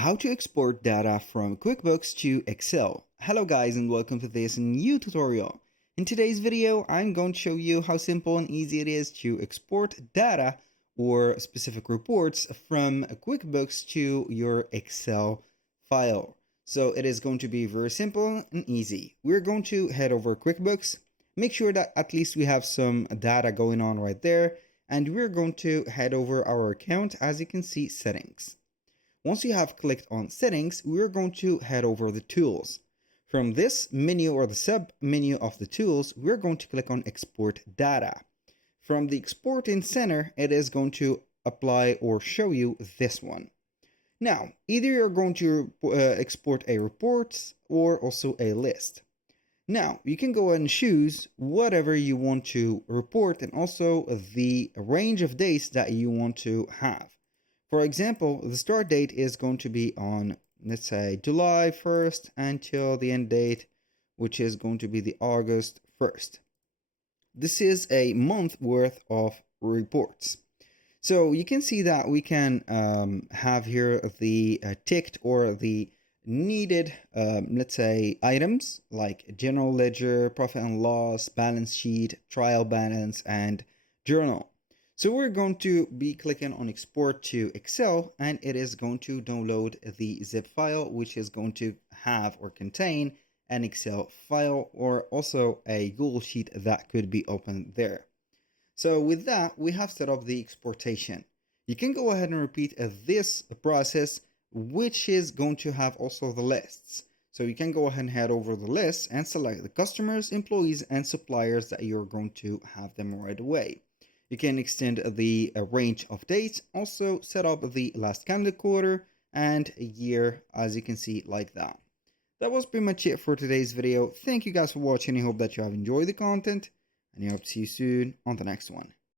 How to export data from QuickBooks to Excel. Hello guys and welcome to this new tutorial. In today's video, I'm going to show you how simple and easy it is to export data or specific reports from QuickBooks to your Excel file. So it is going to be very simple and easy. We're going to head over QuickBooks, make sure that at least we have some data going on right there, and we're going to head over our account. As you can see, settings. Once you have clicked on settings, we're going to head over the tools. From this menu or the sub menu of the tools, we're going to click on export data. From the export in center, it is going to apply or show you this one. Now, either you're going to export a report or also a list. Now, you can go ahead and choose whatever you want to report and also the range of dates that you want to have. For example, the start date is going to be on, let's say, July 1st until the end date, which is going to be the August 1st. This is a month worth of reports. So you can see that we can have here the ticked or the needed, let's say, items like general ledger, profit and loss, balance sheet, trial balance, and journal. So we're going to be clicking on export to Excel, and it is going to download the zip file, which is going to have or contain an Excel file or also a Google Sheet that could be opened there. So with that, we have set up the exportation. You can go ahead and repeat this process, which is going to have also the lists. So you can go ahead and head over the list and select the customers, employees, and suppliers that you're going to have them right away. You can extend the range of dates, also set up the last calendar quarter and a year, as you can see, like that. That was pretty much it for today's video. Thank you guys for watching. I hope that you have enjoyed the content, and I hope to see you soon on the next one.